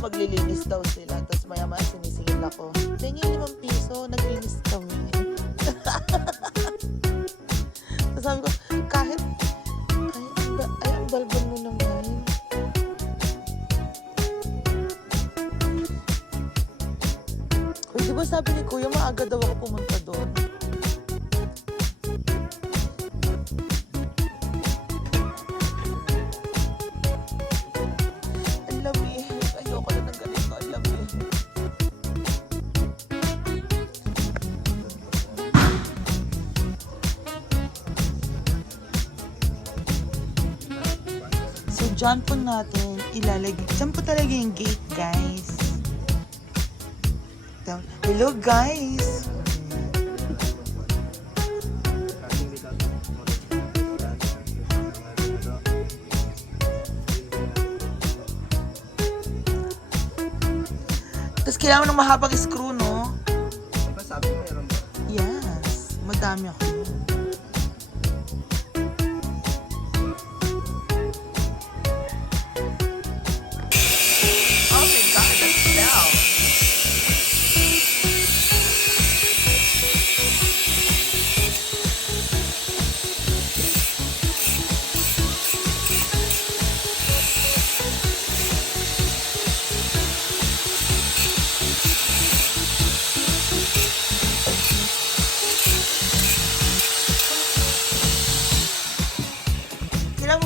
maglilinis daw sila tapos maya maya sinisingil ako. Tingin limang piso, naglinis kami. Tapos sabi ko, kahit ay, ba- ay, ang balbal mo naman. Uy, di ba sabi ni Kuya, maaga daw ako pumunta doon. Dyan po natin ilalagay. Dyan po talaga yung gate, guys. Hello, guys! Tapos kailangan ng mahabang screw, no? Diba sabi meron ba? Yes. Madami ako.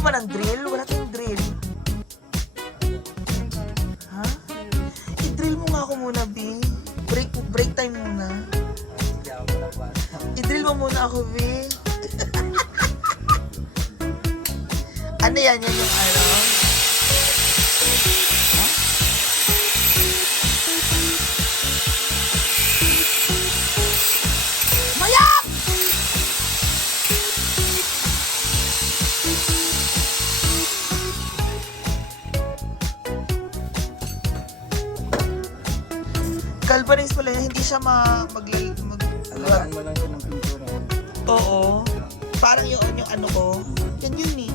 Ba ng drill? Wala tayong drill. Ha? I-drill mo nga ako muna, B. Break, break time muna. I-drill mo muna ako, B. ano yan? Yan yung ano? Galvanize pala. Hindi siya ma... Mag, mag, Alagaan mo lang siya ng pintura. Oo. Parang yun yung ano ko. Yan yun eh.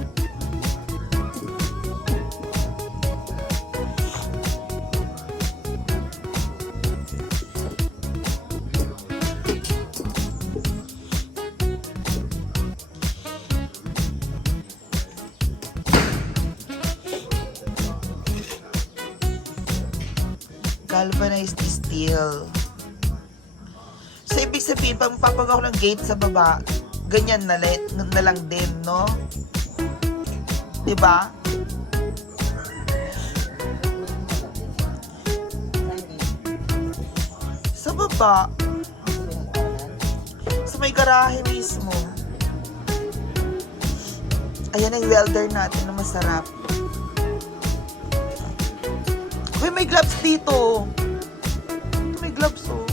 Galvanized steel. So, ibig sabihin, pag papagawa ko ng gate sa baba, ganyan na, na lang din, no? 'Di ba? Sa baba, sa may garahe mismo. Ayan ang welder natin na masarap. May gloves dito. Ito may gloves, oh.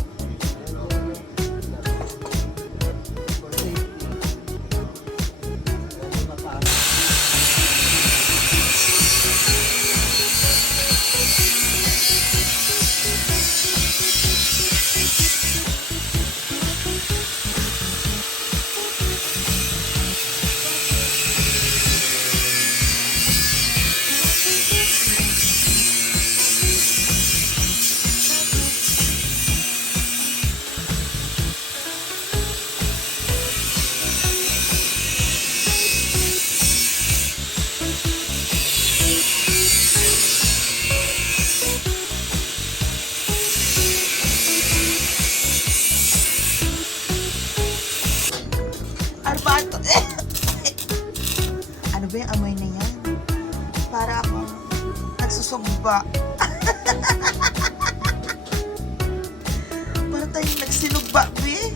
Nagsusugba. Para tayong nagsinugba, be.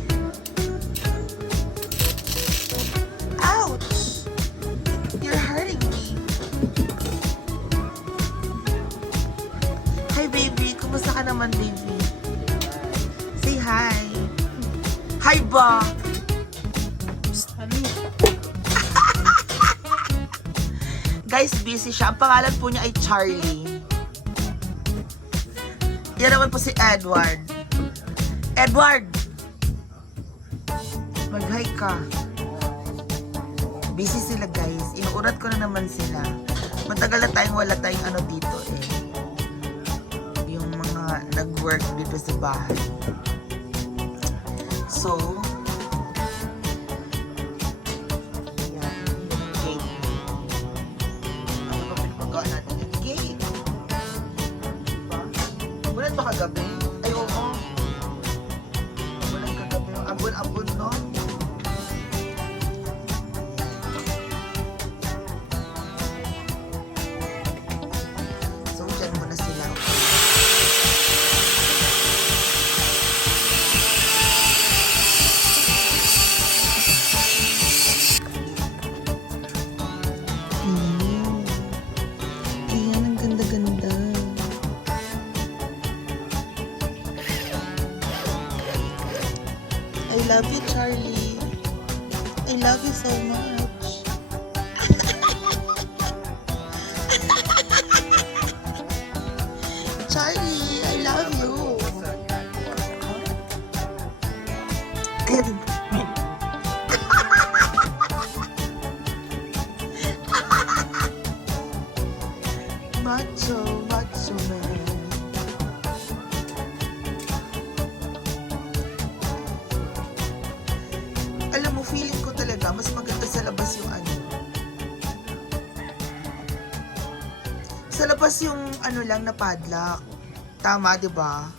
Ouch! You're hurting me. Hi, baby. Kumusta ka naman, baby? Say hi. Hi, ba? Guys, busy siya. Ang pangalan po niya ay Charlie. Yan naman po si Edward. Edward! Mag-hi ka. Busy sila guys. Inuurat ko na naman sila. Matagal na tayong wala tayong ano dito eh. Yung mga nag-work dito sa bahay. So, Umulan ba? Love you, Charlie. I love you so much. feeling ko talaga, mas maganda sa labas yung ano. Sa labas yung ano lang na padlock. Tama, di ba?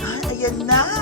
Ah, ayan na.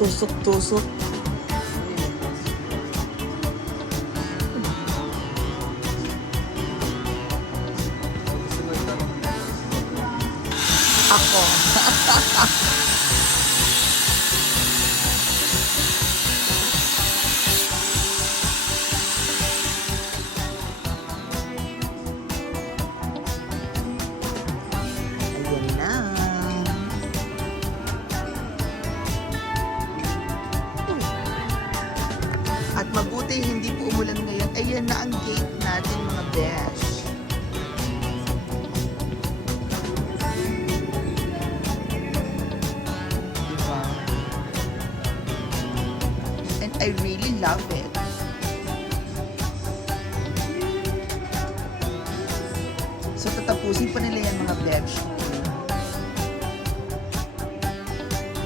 Tusok-tusok. I really love it. So tatapusin pa besh.